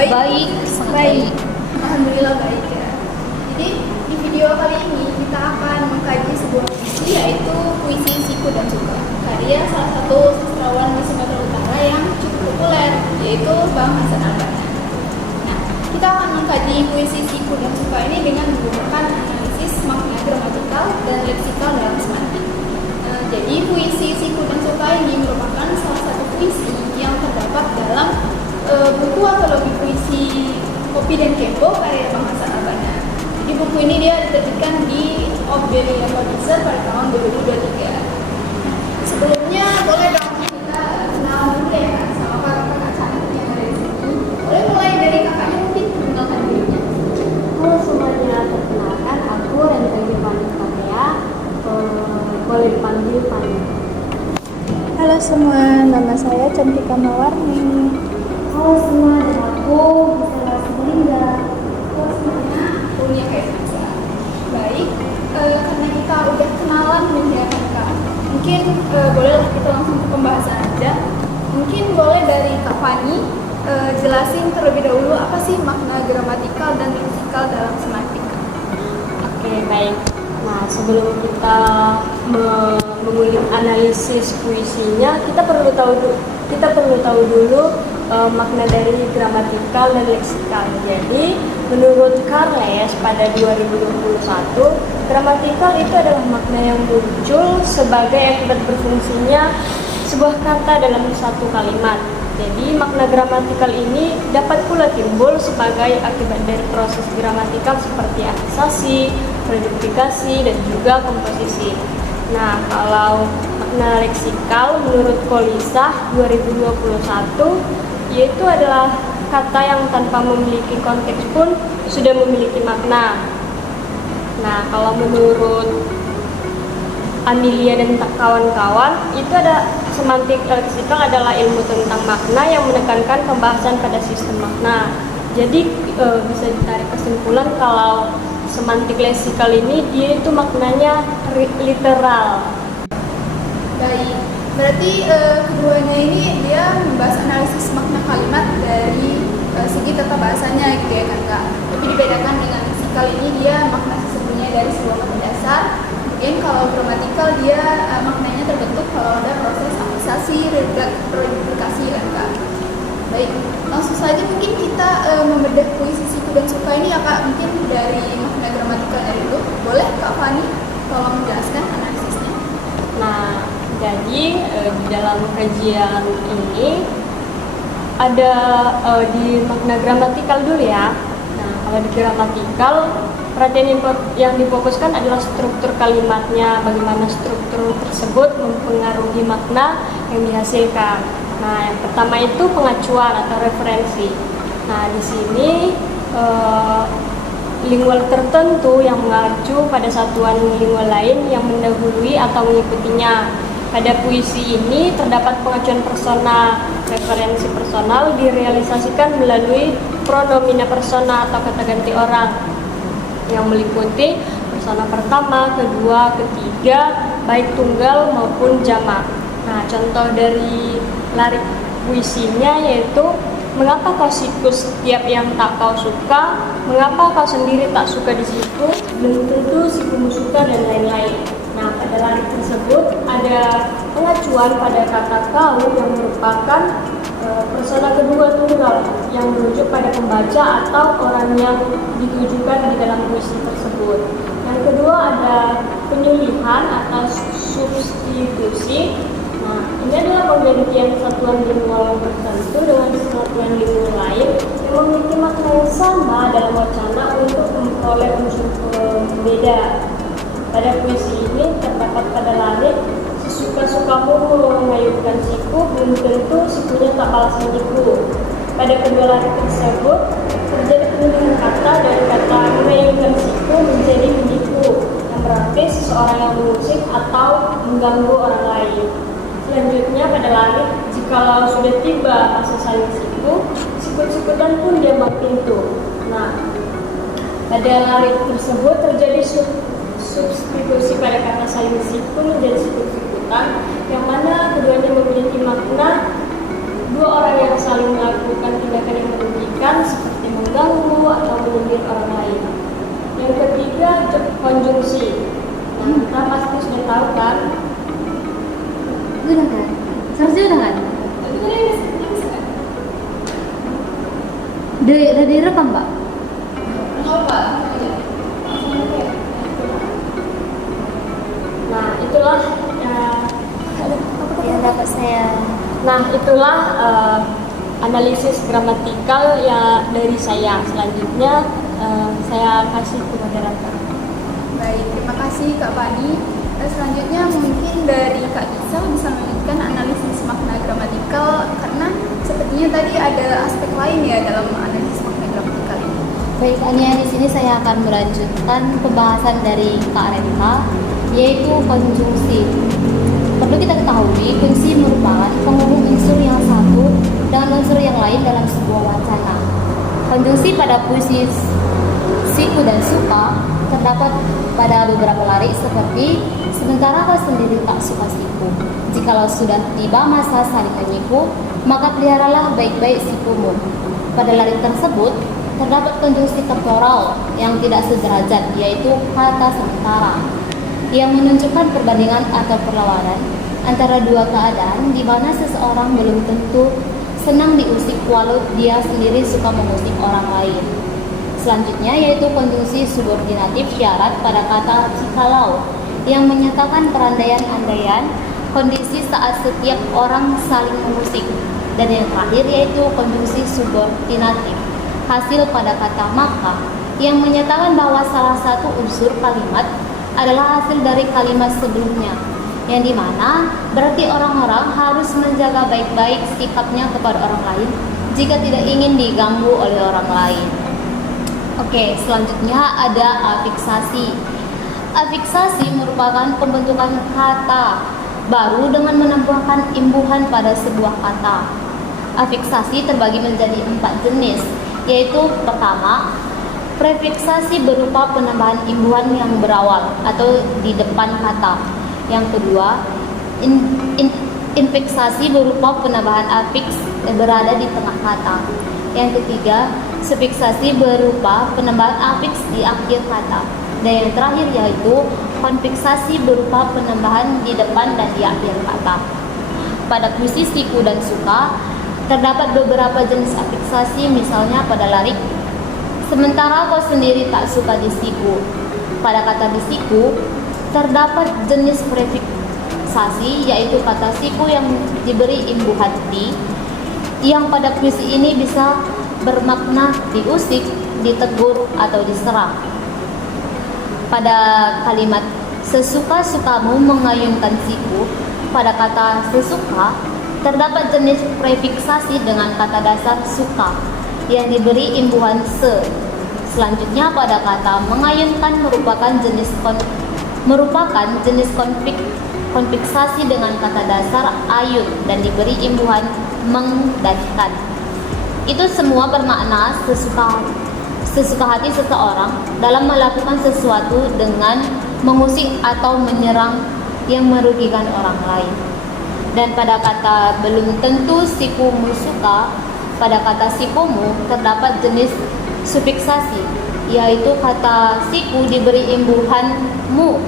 Baik, sangat baik. Alhamdulillah baik ya. Jadi di video kali ini kita akan mengkaji sebuah puisi, yaitu puisi Siku dan Suka, karya salah satu sastrawan di Sumatera Utara yang cukup populer, yaitu Bang Hasan Albana. Nah, kita akan mengkaji puisi Siku dan Suka ini dengan menggunakan analisis makna gramatikal dan leksikal dalam semantik. Jadi puisi Siku dan Suka ini merupakan salah satu puisi yang terdapat dalam buku antologi puisi Kopi dan Kembo karya Bang Hasan Albana. Di buku ini dia diterbitkan di Obelia Publisher pada tahun 2023. Sebelumnya boleh dong kita kenal dulu ya Kak sama kakak cantik yang ada di sini. Boleh mulai dari kakaknya mungkin mengenalkan dirinya. Halo semuanya, perkenalkan aku Renata Fani Fatia, boleh dipanggil Fani. Halo semua, nama saya Cantika Mawarni. Halo semua, dan aku Gisela Sibilinda. Halo semuanya, aku Nia Kaisa. Baik, karena kita udah kenalan nih ya Kak. Mungkin bolehlah kita langsung ke pembahasan aja. Mungkin boleh dari Kak Fani jelasin terlebih dahulu apa sih makna gramatikal dan leksikal dalam semantik. Oke, baik. Nah, sebelum kita mengulik analisis puisinya, kita perlu tahu dulu makna dari gramatikal dan leksikal. Jadi, menurut Charles pada 2021, gramatikal itu adalah makna yang muncul sebagai akibat berfungsinya sebuah kata dalam satu kalimat. Jadi, makna gramatikal ini dapat pula timbul sebagai akibat dari proses gramatikal seperti aksesasi, reduplikasi, dan juga komposisi. Nah, kalau makna leksikal menurut Polisah 2021, yaitu adalah kata yang tanpa memiliki konteks pun sudah memiliki makna. Nah, kalau menurut Amelia dan kawan-kawan, itu ada semantik leksikal adalah ilmu tentang makna yang menekankan pembahasan pada sistem makna. Jadi bisa ditarik kesimpulan kalau semantik leksikal ini dia itu maknanya literal. Baik, berarti keduanya ini dia membahas analisis makna kalimat dari segi tata bahasanya gitu ya kan Kak. Tapi dibedakan dengan leksikal ini dia makna sesungguhnya dari sebuah kata dasar. Mungkin kalau gramatikal dia maknanya terbentuk kalau ada proses aksesasi, reduplikasi kan Kak. Baik, langsung saja mungkin kita membedah puisi Siku dan Suka ini ya Kak. Mungkin dari makna gramatikal dulu. Boleh Kak Fani tolong menjelaskan analisisnya. Nah, jadi di dalam kajian ini ada di makna gramatikal dulu ya. Nah, kalau di gramatikal perhatian yang difokuskan adalah struktur kalimatnya, bagaimana struktur tersebut mempengaruhi makna yang dihasilkan. Nah, yang pertama itu pengacuan atau referensi. Nah, di sini lingual tertentu yang mengacu pada satuan lingual lain yang mendahului atau mengikutinya. Pada puisi ini terdapat pengacuan personal. Referensi personal direalisasikan melalui pronomina persona atau kata ganti orang yang meliputi persona pertama, kedua, ketiga, baik tunggal maupun jamak. Nah, contoh dari larik puisinya yaitu mengapa kau siku setiap yang tak kau suka, mengapa kau sendiri tak suka di situ, belum tentu sikumu suka, dan lain-lain. Nah, pada larik tersebut ada pengacuan pada kata kau yang merupakan persona kedua tunggal yang merujuk pada pembaca atau orang yang ditujukan di dalam puisi tersebut. Yang kedua ada penyulihan atau substitusi. Nah, ini adalah penggantian satuan lingual tertentu dengan satuan lingual lain yang memiliki makna yang sama dalam wacana untuk memperoleh unsur pembeda. Pada puisi ini terdapat pada larik, sesuka-sukamu mengayunkan siku, belum tentu sikunya tak balas menyiku. Pada kedua larik tersebut terjadi penyulihan kata dari kata mengayunkan siku menjadi menipu, yang berarti seseorang yang mengusik atau mengganggu orang lain. Selanjutnya pada larik, jikalau sudah tiba masa saling siku, sikut-sikutan pun diambang pintu. Nah, pada larik tersebut terjadi substitusi pada kata saling siku menjadi sikut-sikutan, yang mana keduanya memiliki makna dua orang yang saling melakukan tindakan yang merugikan Udah direkam, Mbak? Nggak apa. Nah, itulah Ya, dapat saya. Nah, itulah analisis gramatikal ya dari saya. Selanjutnya saya kasih ke moderator. Baik, terima kasih Kak Fani. Selanjutnya mungkin dari Kak Gisel bisa melanjutkan analisis makna gramatikal karena sepertinya tadi ada aspek lain ya dalam analisis makna gramatikal ini. Baik, Ania, di sini saya akan melanjutkan pembahasan dari Kak Renka, yaitu konjungsi. Perlu kita ketahui, kunci merupakan penghubung unsur yang satu dengan unsur yang lain dalam sebuah wacana. Konjungsi pada puisi siku dan suka terdapat pada beberapa larik seperti sementara kau sendiri tak suka siku. Jikalau sudah tiba masa saling menyiku, maka peliharalah baik-baik sikumu. Pada larik tersebut terdapat konjungsi temporal yang tidak sederajat, yaitu kata sementara, yang menunjukkan perbandingan atau perlawanan antara dua keadaan di mana seseorang belum tentu senang diusik walau dia sendiri suka mengusik orang lain. Selanjutnya yaitu konjungsi subordinatif syarat pada kata jikalau yang menyatakan perandaian-andaian kondisi saat setiap orang saling mengusik. Dan yang terakhir yaitu konjungsi subordinatif hasil pada kata maka yang menyatakan bahwa salah satu unsur kalimat adalah hasil dari kalimat sebelumnya, yang dimana berarti orang-orang harus menjaga baik-baik sikapnya kepada orang lain jika tidak ingin diganggu oleh orang lain. Oke, selanjutnya ada afiksasi. Afiksasi merupakan pembentukan kata baru dengan menambahkan imbuhan pada sebuah kata. Afiksasi terbagi menjadi 4 jenis, yaitu pertama, prefiksasi berupa penambahan imbuhan yang berawal atau di depan kata. Yang kedua, infiksasi berupa penambahan afiks berada di tengah kata. Yang ketiga, sufiksasi berupa penambahan afiks di akhir kata. Dan yang terakhir yaitu konfiksasi berupa penambahan di depan dan di akhir kata. Pada puisi siku dan suka terdapat beberapa jenis afiksasi, misalnya pada larik sementara kau sendiri tak suka di siku. Pada kata di siku terdapat jenis prefiksasi, yaitu kata siku yang diberi imbuhan di, yang pada puisi ini bisa bermakna diusik, ditegur, atau diserang. Pada kalimat sesuka-sukamu mengayunkan siku, pada kata sesuka terdapat jenis prefiksasi dengan kata dasar suka yang diberi imbuhan se. Selanjutnya pada kata mengayunkan merupakan jenis konfiksasi dengan kata dasar ayun dan diberi imbuhan meng dan kan. Itu semua bermakna sesuka hati seseorang dalam melakukan sesuatu dengan mengusik atau menyerang yang merugikan orang lain. Dan pada kata belum tentu sikumu suka, pada kata sikumu terdapat jenis sufiksasi, yaitu kata siku diberi imbuhan mu.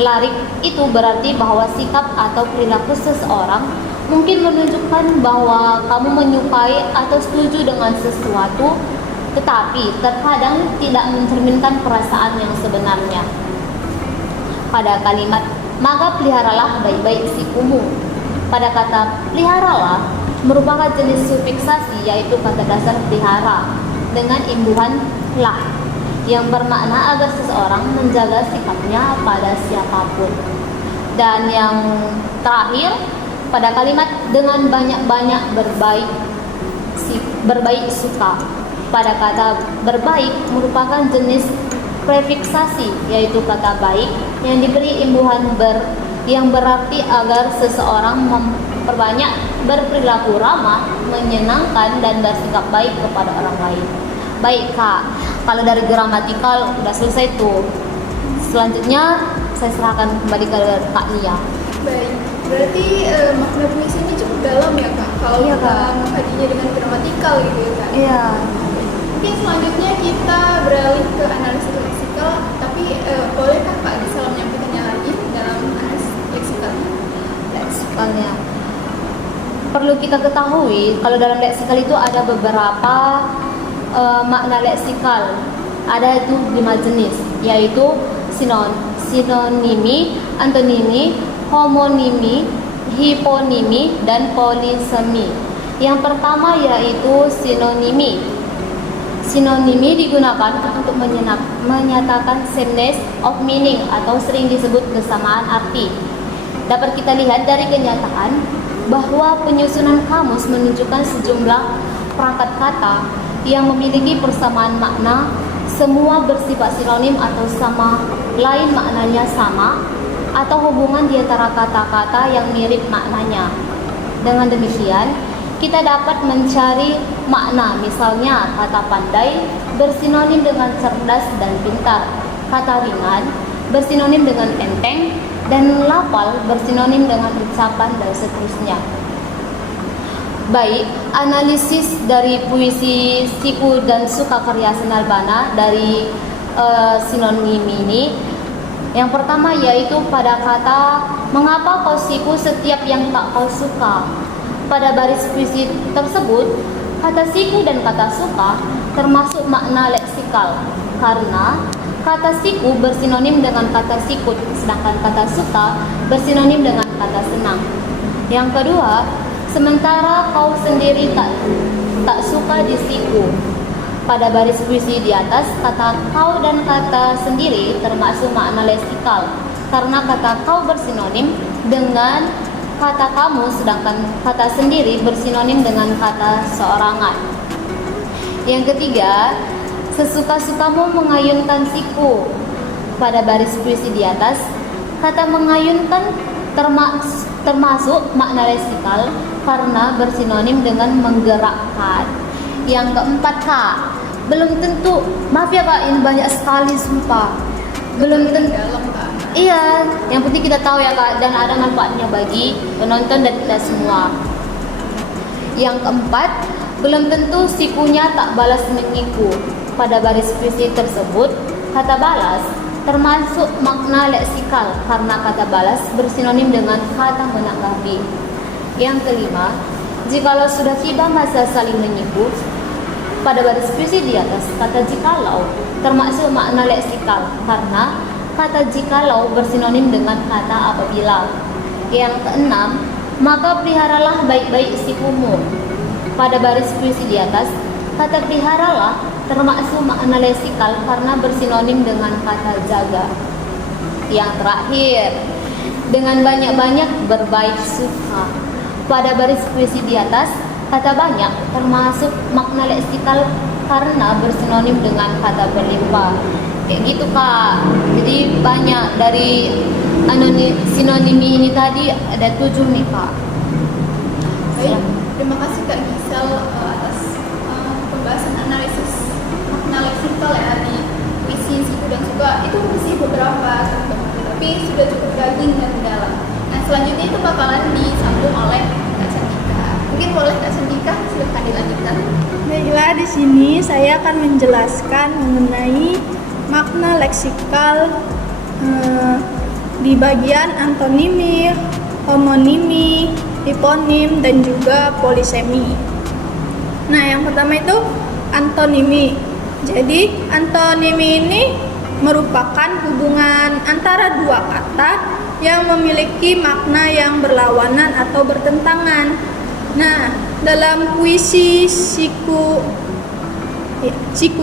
Larik itu berarti bahwa sikap atau perilaku seseorang mungkin menunjukkan bahwa kamu menyukai atau setuju dengan sesuatu, tetapi terkadang tidak mencerminkan perasaan yang sebenarnya. Pada kalimat maka peliharalah baik-baik sikumu, pada kata peliharalah merupakan jenis sufiksasi, yaitu kata dasar pelihara dengan imbuhan lah yang bermakna agar seseorang menjaga sikapnya pada siapapun. Dan yang terakhir pada kalimat dengan banyak-banyak berbaik suka, pada kata berbaik merupakan jenis prefiksasi, yaitu kata baik yang diberi imbuhan yang berarti agar seseorang memperbanyak berperilaku ramah, menyenangkan, dan bersikap baik kepada orang lain. Baik Kak, kalau dari gramatikal udah selesai tuh. Selanjutnya saya serahkan kembali ke Kak Nia. Baik, berarti makna puisi ini cukup dalam ya Kak, kalau Iya, kita Kak. mengkajinya dengan gramatikal gitu ya Kak. Iya. Mungkin selanjutnya kita beralih ke analisis leksikal, tapi bolehkah Kak bisa menyampaikannya lagi dalam analisis leksikalnya? Leksikalnya perlu kita ketahui kalau dalam leksikal itu ada beberapa makna leksikal. Ada itu 5 jenis, yaitu sinonimi, antonimi, homonimi, hiponimi, dan polisemi. Yang pertama yaitu sinonimi. Sinonimi digunakan untuk menyatakan sameness of meaning atau sering disebut kesamaan arti. Dapat kita lihat dari kenyataan bahwa penyusunan kamus menunjukkan sejumlah perangkat kata yang memiliki persamaan makna, semua bersifat sinonim atau sama lain maknanya sama, atau hubungan di antara kata-kata yang mirip maknanya. Dengan demikian, kita dapat mencari makna, misalnya kata pandai bersinonim dengan cerdas dan pintar, kata ringan bersinonim dengan enteng, dan lapal bersinonim dengan ucapan, dan seterusnya. Baik, analisis dari puisi Siku dan Suka karya Senalbana dari sinonim ini. Yang pertama yaitu pada kata mengapa kau siku setiap yang tak kau suka. Pada baris puisi tersebut, kata siku dan kata suka termasuk makna leksikal karena kata siku bersinonim dengan kata sikut, sedangkan kata suka bersinonim dengan kata senang. Yang kedua, sementara kau sendiri tak suka di siku. Pada baris puisi di atas, kata kau dan kata sendiri termasuk makna leksikal karena kata kau bersinonim dengan kata kamu, sedangkan kata sendiri bersinonim dengan kata seorangan. Yang ketiga, sesuka-sukamu mengayunkan siku. Pada baris puisi di atas, kata mengayunkan termasuk makna leksikal karena bersinonim dengan menggerakkan. Yang keempat, Kak, belum tentu, maaf ya Kak, ini banyak sekali sumpah. Belum tentu. Iya, yang penting kita tahu ya Kak, dan ada manfaatnya bagi penonton dan kita semua. Yang keempat, belum tentu sikunya tak balas mengiku. Pada baris puisi tersebut, kata balas termasuk makna leksikal karena kata balas bersinonim dengan kata menanggapi. Yang kelima, jikalau sudah tiba masa saling menyiku. Pada baris puisi di atas, kata jikalau termasuk makna leksikal karena kata jikalau bersinonim dengan kata apabila. Yang keenam, maka peliharalah baik-baik sikumu. Pada baris puisi di atas, kata peliharalah termasuk makna leksikal karena bersinonim dengan kata jaga. Yang terakhir, dengan banyak-banyak berbaik suka. Pada baris puisi di atas, kata banyak termasuk makna leksikal karena bersinonim dengan kata berlimpah. Kayak gitu Kak. Jadi banyak dari sinonimi ini tadi ada 7 nih Kak. Baik, terima kasih Kak Gisel atas pembahasan analisis makna leksikal ya di puisi Siku dan Suka. Itu masih beberapa tapi sudah cukup daging dan dalam. Nah selanjutnya itu bakalan disambung oleh Kak Cantika. Mungkin boleh Kak Cantika silakan dilanjutkan. Baiklah, di sini saya akan menjelaskan mengenai makna leksikal di bagian antonimi, homonimi, hiponim, dan juga polisemi. Nah, yang pertama itu antonimi. Jadi, antonimi ini merupakan hubungan antara dua kata yang memiliki makna yang berlawanan atau bertentangan. Nah, dalam puisi Siku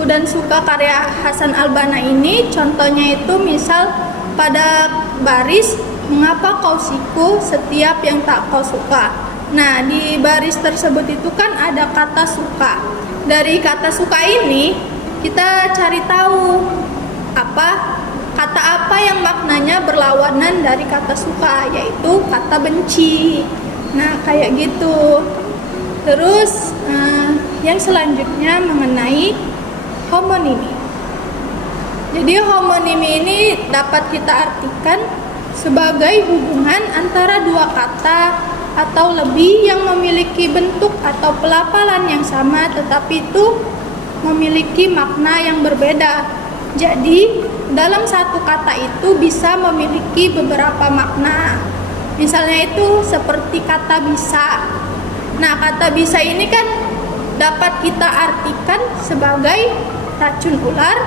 dan Suka karya Hasan Albana ini, contohnya itu misal pada baris mengapa kau siku setiap yang tak kau suka. Nah, di baris tersebut itu kan ada kata suka. Dari kata suka ini kita cari tahu kata apa yang maknanya berlawanan dari kata suka, yaitu kata benci. Nah, kayak gitu. Terus yang selanjutnya mengenai homonimi. Jadi homonimi ini dapat kita artikan sebagai hubungan antara dua kata atau lebih yang memiliki bentuk atau pelafalan yang sama tetapi itu memiliki makna yang berbeda. Jadi dalam satu kata itu bisa memiliki beberapa makna. Misalnya itu seperti kata bisa. Nah, kata bisa ini kan dapat kita artikan sebagai racun ular,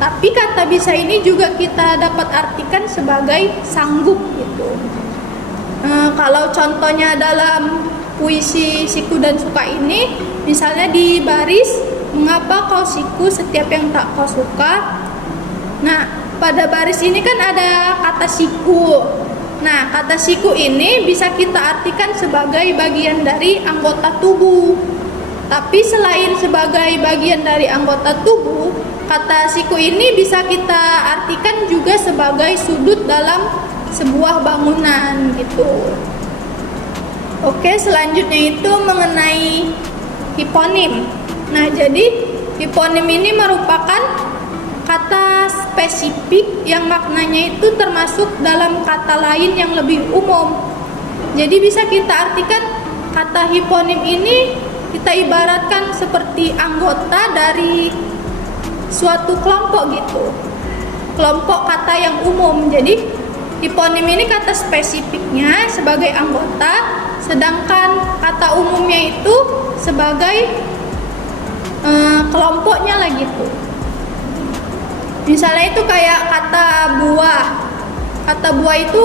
tapi kata bisa ini juga kita dapat artikan sebagai sanggup gitu. Kalau contohnya dalam puisi Siku dan Suka ini, misalnya di baris, mengapa kau siku setiap yang tak kau suka. Nah, pada baris ini kan ada kata siku. Nah, kata siku ini bisa kita artikan sebagai bagian dari anggota tubuh. Tapi selain sebagai bagian dari anggota tubuh, kata siku ini bisa kita artikan juga sebagai sudut dalam sebuah bangunan gitu. Oke, selanjutnya itu mengenai hiponim. Nah, jadi hiponim ini merupakan kata spesifik yang maknanya itu termasuk dalam kata lain yang lebih umum. Jadi bisa kita artikan kata hiponim ini kita ibaratkan seperti anggota dari suatu kelompok gitu. Kelompok kata yang umum. Jadi hiponim ini kata spesifiknya sebagai anggota, sedangkan kata umumnya itu sebagai kelompoknya lah gitu. Misalnya itu kayak kata buah. Kata buah itu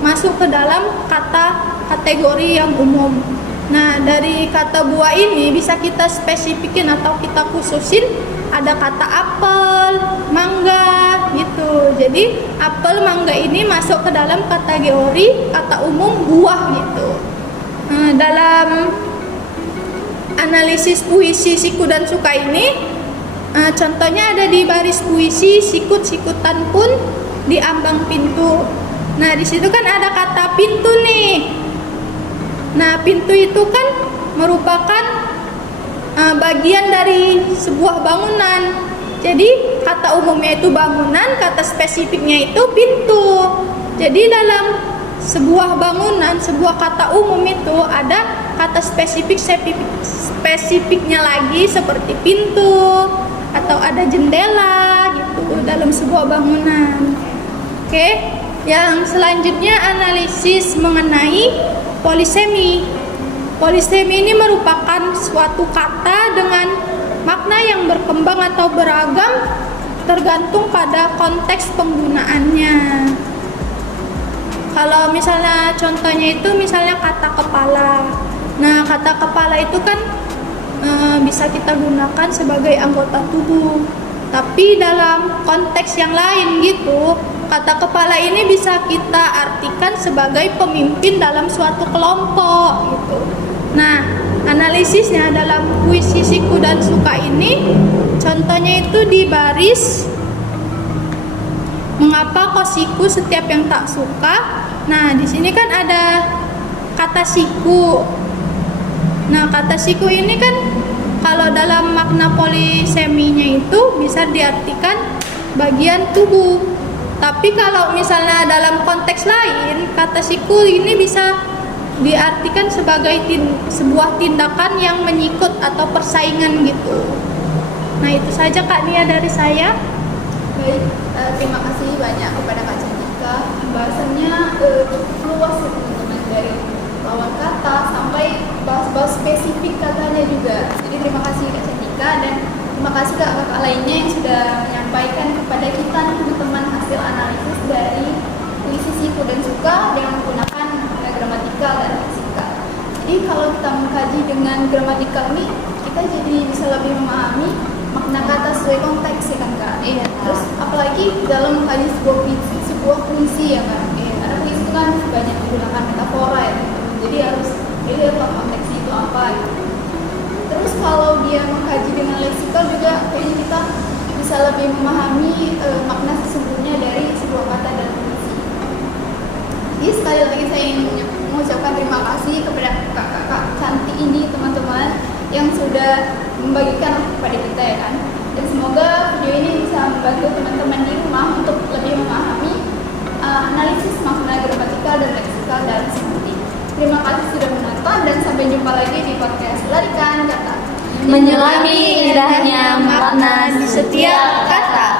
masuk ke dalam kata kategori yang umum. Nah, dari kata buah ini bisa kita spesifikin atau kita khususin, ada kata apel, mangga gitu. Jadi apel, mangga ini masuk ke dalam kategori kata umum buah gitu. Dalam analisis puisi Siku dan Suka ini, contohnya ada di baris puisi sikut-sikutan pun di ambang pintu. Nah, di situ kan ada kata pintu nih. Nah, pintu itu kan merupakan bagian dari sebuah bangunan. Jadi kata umumnya itu bangunan, kata spesifiknya itu pintu. Jadi dalam sebuah bangunan, sebuah kata umum itu ada kata spesifiknya lagi seperti pintu atau ada jendela gitu dalam sebuah bangunan. Oke, yang selanjutnya analisis mengenai polisemi. Polisemi ini merupakan suatu kata dengan makna yang berkembang atau beragam tergantung pada konteks penggunaannya. Kalau misalnya contohnya itu misalnya kata kepala. Nah, kata kepala itu kan bisa kita gunakan sebagai anggota tubuh. Tapi dalam konteks yang lain gitu, kata kepala ini bisa kita artikan sebagai pemimpin dalam suatu kelompok gitu. Nah, analisisnya dalam puisi Siku dan Suka ini, contohnya itu di baris mengapa kau siku setiap yang tak suka. Nah, di sini kan ada kata siku. Nah, kata siku ini kan kalau dalam makna poliseminya itu bisa diartikan bagian tubuh. Tapi kalau misalnya dalam konteks lain, kata siku ini bisa diartikan sebagai sebuah tindakan yang menyikut atau persaingan gitu. Nah, itu saja Kak Nia dari saya. Baik, terima kasih banyak kepada Kak Cantika. Pembahasannya cukup luas ya teman-teman, dari lawan kata sampai bahas-bahas spesifik katanya juga. Jadi terima kasih Kak Cantika, dan terima kasih kakak-kakak lainnya yang sudah menyampaikan kepada kita teman-teman hasil analisis dari puisi Siku dan Suka dengan menggunakan gramatikal dan leksikal. Jadi kalau kita mengkaji dengan gramatikal ini, kita jadi bisa lebih memahami makna kata sesuai konteks ya kan Kak. Iya. Terus apalagi dalam mengkaji sebuah puisi ya Kak. Karena puisi itu kan banyak menggunakan metafora ya. Jadi harus dilihat konteksnya itu apa gitu. Terus kalau dia mengkaji dengan leksikal juga kayaknya kita bisa lebih memahami makna sesungguhnya dari sebuah kata dalam puisi. Jadi sekali lagi saya ingin mengucapkan terima kasih kepada kakak-kakak cantik ini teman-teman yang sudah membagikan kepada kita ya kan. Dan semoga video ini bisa membantu teman-teman di rumah untuk lebih memahami analisis makna gramatikal dan leksikal dalam puisi. Terima kasih sudah menonton dan sampai jumpa lagi di podcast Larikan Kata. Menyelami indahnya makna di setiap kata.